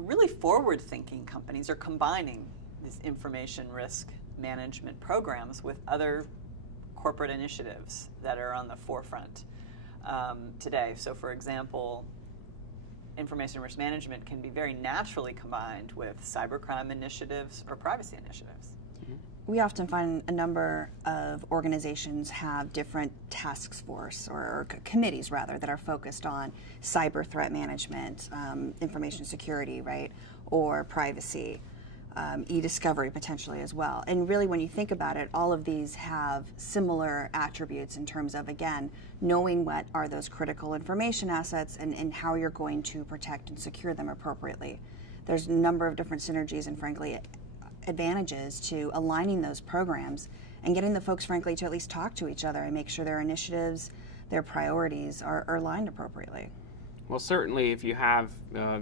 really forward-thinking companies are combining these information risk management programs with other corporate initiatives that are on the forefront today. So for example, information risk management can be very naturally combined with cybercrime initiatives or privacy initiatives. We often find a number of organizations have different task force or committees rather that are focused on cyber threat management, information security, right, or privacy, e-discovery potentially as well. And really when you think about it, all of these have similar attributes in terms of, again, knowing what are those critical information assets and how you're going to protect and secure them appropriately. There's a number of different synergies and frankly advantages to aligning those programs and getting the folks, frankly, to at least talk to each other and make sure their initiatives, their priorities are aligned appropriately. Well, certainly if you have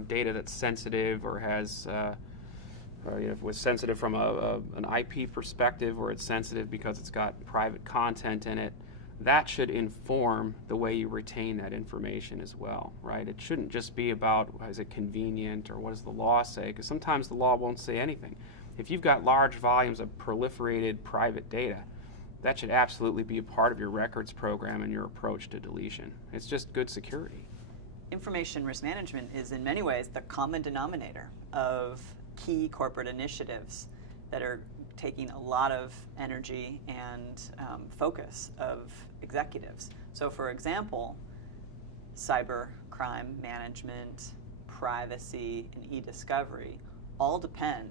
data that's sensitive or has, if it was sensitive from an IP perspective or it's sensitive because it's got private content in it, that should inform the way you retain that information as well, right? It shouldn't just be about, is it convenient or what does the law say? Because sometimes the law won't say anything. If you've got large volumes of proliferated private data, that should absolutely be a part of your records program and your approach to deletion. It's just good security. Information risk management is in many ways the common denominator of key corporate initiatives that are taking a lot of energy and focus of executives. So for example, cyber crime management, privacy, and e-discovery all depend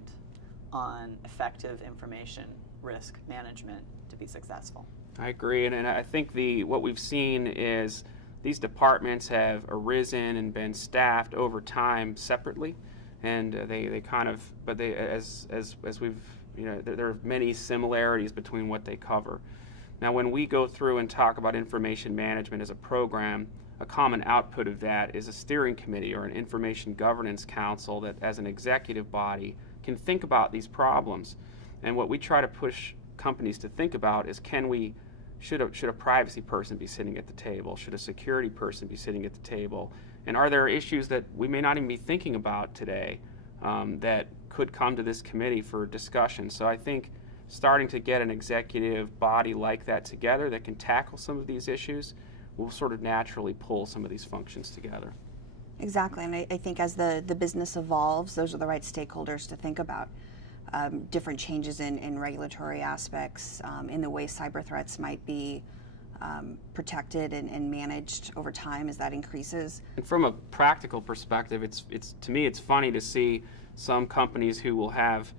on effective information risk management to be successful. I agree, and I think what we've seen is these departments have arisen and been staffed over time separately, and they kind of, but they as we've, there are many similarities between what they cover. Now, when we go through and talk about information management as a program, a common output of that is a steering committee or an information governance council that, as an executive body, can think about these problems. And what we try to push companies to think about is, should a privacy person be sitting at the table? Should a security person be sitting at the table? And are there issues that we may not even be thinking about today that could come to this committee for discussion? So I think starting to get an executive body like that together that can tackle some of these issues will sort of naturally pull some of these functions together. Exactly, and I think as the business evolves, those are the right stakeholders to think about. Different changes in regulatory aspects, in the way cyber threats might be protected and managed over time as that increases. And from a practical perspective, it's to me it's funny to see some companies who will have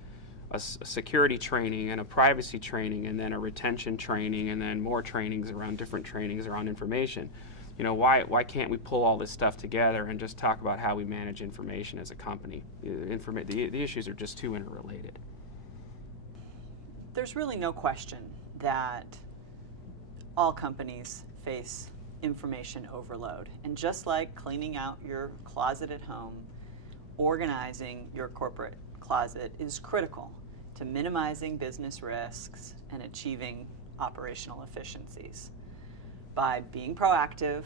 a security training and a privacy training and then a retention training and then more trainings around different trainings around information. Why can't we pull all this stuff together and just talk about how we manage information as a company? The issues are just too interrelated. There's really no question that all companies face information overload. And just like cleaning out your closet at home, organizing your corporate closet is critical to minimizing business risks and achieving operational efficiencies. By being proactive,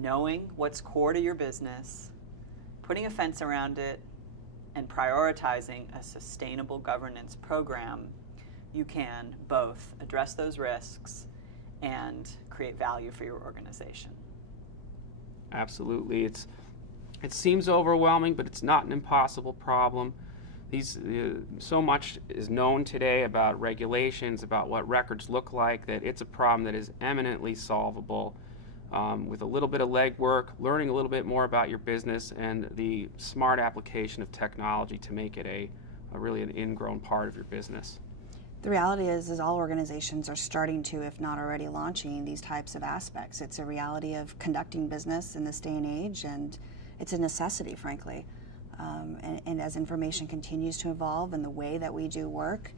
knowing what's core to your business, putting a fence around it, and prioritizing a sustainable governance program, you can both address those risks and create value for your organization. Absolutely. It seems overwhelming, but it's not an impossible problem. So much is known today about regulations, about what records look like, that it's a problem that is eminently solvable with a little bit of legwork, learning a little bit more about your business, and the smart application of technology to make it a really an ingrown part of your business. The reality is all organizations are starting to, if not already launching, these types of aspects. It's a reality of conducting business in this day and age, and it's a necessity, frankly. And as information continues to evolve in the way that we do work,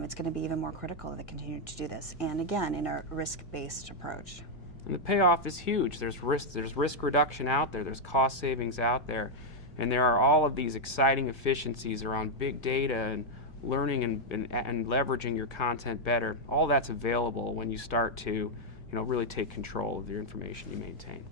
it's going to be even more critical to continue to do this. And again, in a risk-based approach. And the payoff is huge. There's risk reduction out there. There's cost savings out there. And there are all of these exciting efficiencies around big data and learning and leveraging your content better. All that's available when you start to really take control of your information you maintain.